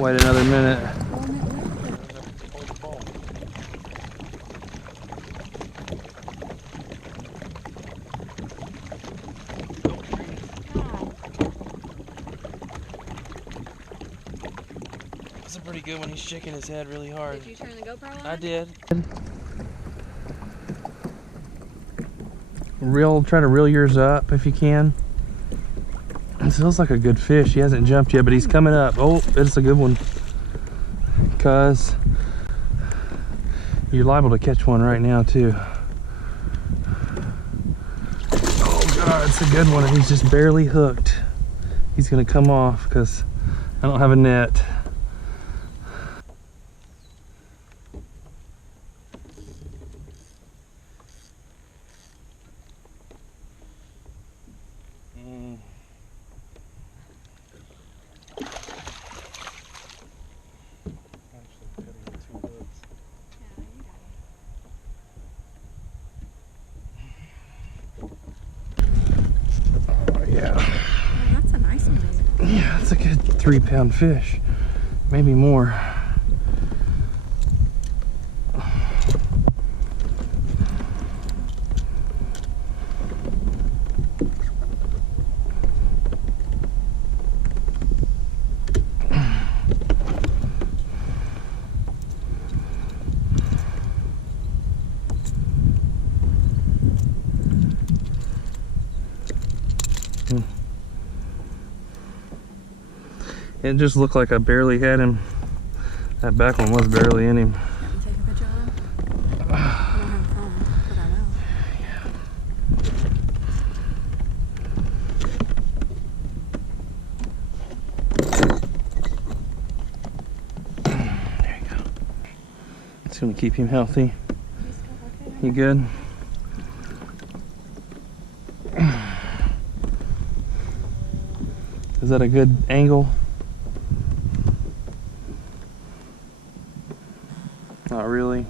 Wait another minute. That's a pretty good one. He's shaking his head really hard. Did you turn the GoPro on? I did. Try to reel yours up if you can. It feels like a good fish. He hasn't jumped yet, but he's coming up. Oh, it's a good one. Cause you're liable to catch one right now too. Oh God, it's a good one. And he's just barely hooked. He's gonna come off because I don't have a net. Yeah, that's a good 3-pound fish, maybe more. It just looked like I barely had him. That back one was barely in him. Can you take a picture of him? I don't have a phone, but I will. There you go. It's gonna keep him healthy. Okay. You good? Is that a good angle? Not really.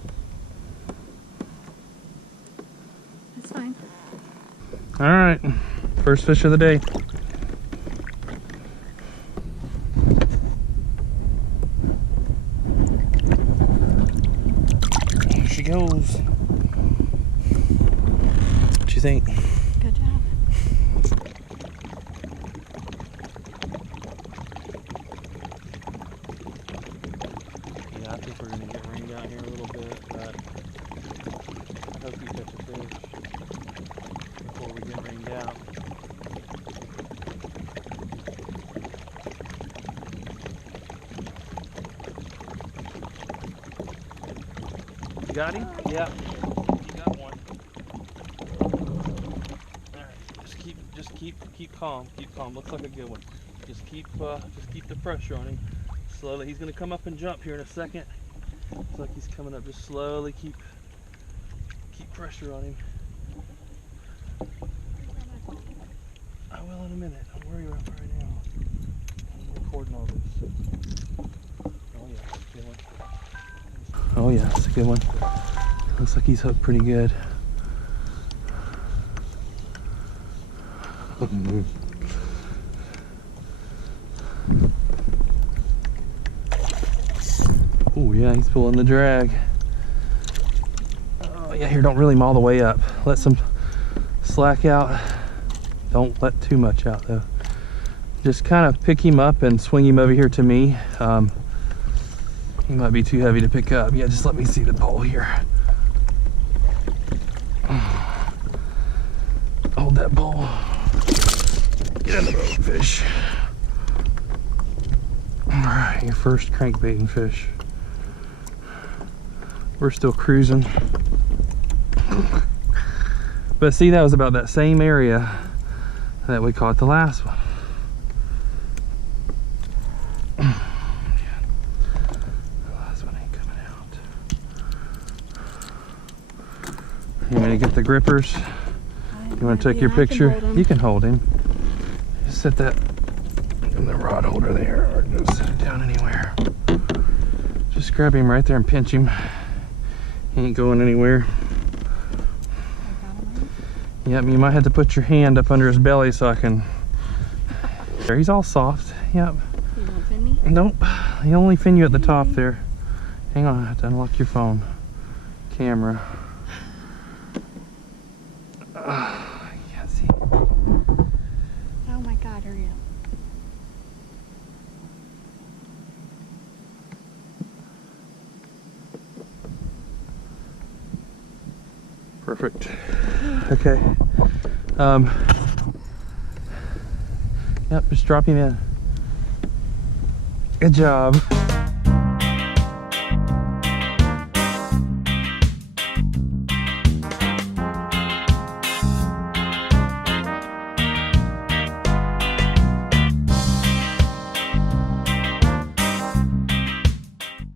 That's fine. All right, first fish of the day. Here she goes. What you think? Good job. Yeah, I think we're gonna get rained out here a little bit, but I hope you catch a fish before we get rained out. You got him? Yeah. You got one. Alright, just keep calm. Keep calm. Looks like a good one. Just keep the pressure on him. Slowly. He's gonna come up and jump here in a second. Looks like he's coming up. Just slowly keep pressure on him. I will in a minute. Don't worry about it right now. I'm recording all this. Oh yeah, that's a good one. Oh yeah, that's a good one. Looks like he's hooked pretty good. Oh yeah, he's pulling the drag. Oh yeah, here, don't reel him all the way up. Let some slack out. Don't let too much out though. Just kind of pick him up and swing him over here to me. He might be too heavy to pick up. Yeah, just let me see the pole here. Hold that pole. Get in the boat, fish. All right, your first crankbaiting fish. We're still cruising. But see, that was about that same area that we caught the last one. The last one ain't coming out. You want to get the grippers? You want to take your picture? You can hold him. Just set that in the rod holder there, or just set it down anywhere. Just grab him right there and pinch him. He ain't going anywhere. Yep, you might have to put your hand up under his belly so I can. There, he's all soft. Yep. You won't fin me? Nope. He only fin you at the top there. Hang on, I have to unlock your phone. Camera. Yeah, see. Oh my god, hurry up. Perfect. Okay. Yep, just drop him in. Good job.